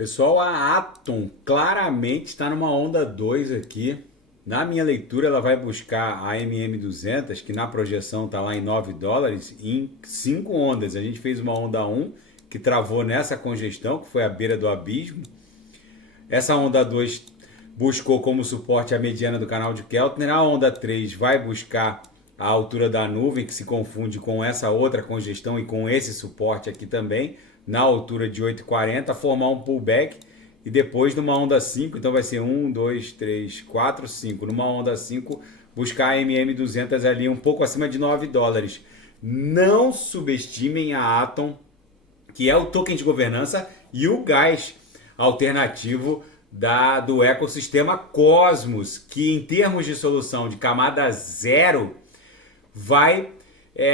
Pessoal, a Atom claramente está numa onda 2 aqui. Na minha leitura, ela vai buscar a MM200, que na projeção está lá em $9, em 5 ondas. A gente fez uma onda 1, que travou nessa congestão, que foi à beira do abismo. Essa onda 2 buscou como suporte a mediana do canal de Keltner. A onda 3 vai buscar a altura da nuvem, que se confunde com essa outra congestão e com esse suporte aqui também, na altura de 8,40, formar um pullback e depois numa onda 5, então vai ser 1, 2, 3, 4, 5. Numa onda 5, buscar a MM200 ali um pouco acima de $9. Não subestimem a Atom, que é o token de governança e o gás alternativo do ecossistema Cosmos, que em termos de solução de camada zero, vai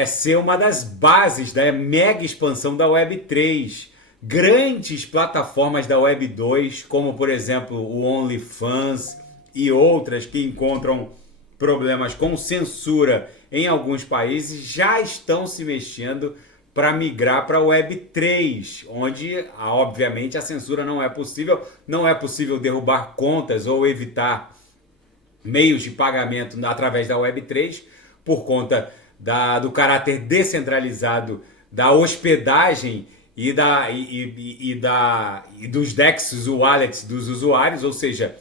ser uma das bases da mega expansão da Web3. Grandes plataformas da Web2, como por exemplo o OnlyFans e outras que encontram problemas com censura em alguns países, já estão se mexendo para migrar para a Web3, onde obviamente a censura não é possível derrubar contas ou evitar meios de pagamento através da Web3, por conta do caráter descentralizado da hospedagem e dos DEXs, wallets dos usuários, ou seja,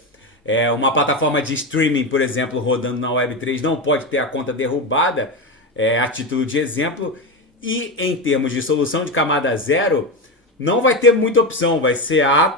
uma plataforma de streaming, por exemplo, rodando na Web3 não pode ter a conta derrubada, a título de exemplo, e em termos de solução de camada zero, não vai ter muita opção, vai ser a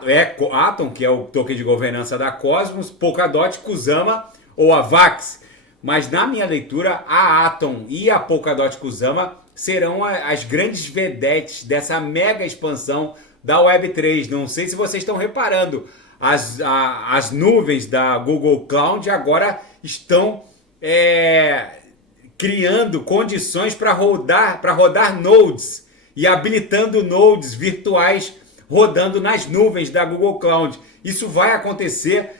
Atom, que é o token de governança da Cosmos, Polkadot, Kusama ou a Vax. Mas na minha leitura, a Atom e a Polkadot Kusama serão as grandes vedetes dessa mega expansão da Web3. Não sei se vocês estão reparando, as nuvens da Google Cloud agora estão criando condições para rodar nodes e habilitando nodes virtuais rodando nas nuvens da Google Cloud. Isso vai acontecer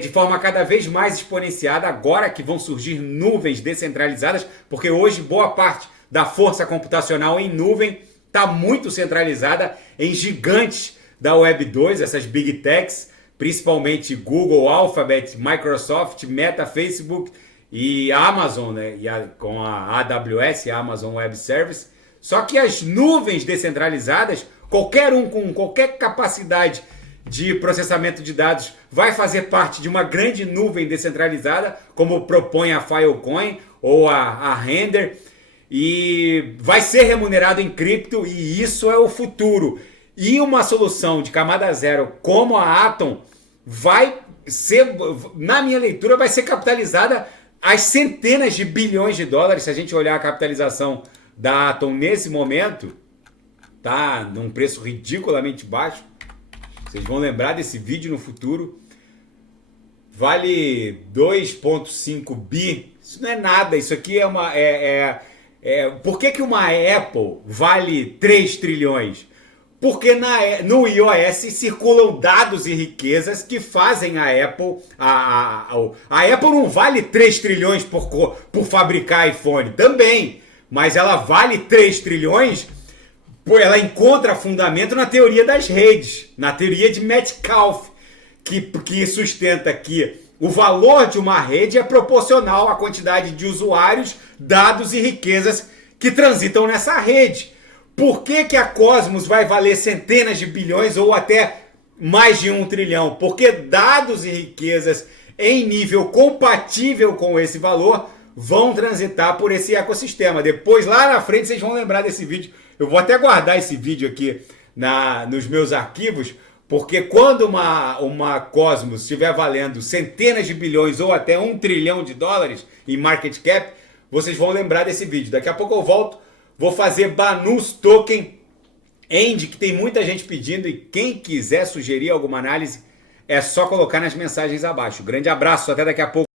de forma cada vez mais exponenciada agora que vão surgir nuvens descentralizadas, porque hoje boa parte da força computacional em nuvem está muito centralizada em gigantes da Web 2, essas Big Techs, principalmente Google, Alphabet, Microsoft, Meta, Facebook e Amazon, né? Com a AWS, a Amazon Web Service. Só que as nuvens descentralizadas, qualquer um com qualquer capacidade de processamento de dados vai fazer parte de uma grande nuvem descentralizada, como propõe a Filecoin ou a Render, e vai ser remunerado em cripto, e isso é o futuro. E uma solução de camada zero como a Atom vai ser, na minha leitura, vai ser capitalizada às centenas de bilhões de dólares. Se a gente olhar a capitalização da Atom nesse momento, tá num preço ridiculamente baixo. Vocês vão lembrar desse vídeo no futuro. Vale 2,5 bi. Isso não é nada. Isso aqui é uma... Por que uma Apple vale 3 trilhões? Porque no iOS circulam dados e riquezas que fazem a Apple... A Apple não vale 3 trilhões por fabricar iPhone. Também. Mas ela vale 3 trilhões... Ela encontra fundamento na teoria das redes, na teoria de Metcalfe, que sustenta que o valor de uma rede é proporcional à quantidade de usuários, dados e riquezas que transitam nessa rede. Por que a Cosmos vai valer centenas de bilhões ou até mais de 1 trilhão? Porque dados e riquezas em nível compatível com esse valor vão transitar por esse ecossistema. Depois, lá na frente, vocês vão lembrar desse vídeo. Eu vou até guardar esse vídeo aqui nos meus arquivos, porque quando uma Cosmos estiver valendo centenas de bilhões ou até 1 trilhão de dólares em market cap, vocês vão lembrar desse vídeo. Daqui a pouco eu volto, vou fazer Banus Token End, que tem muita gente pedindo, e quem quiser sugerir alguma análise, é só colocar nas mensagens abaixo. Grande abraço, até daqui a pouco.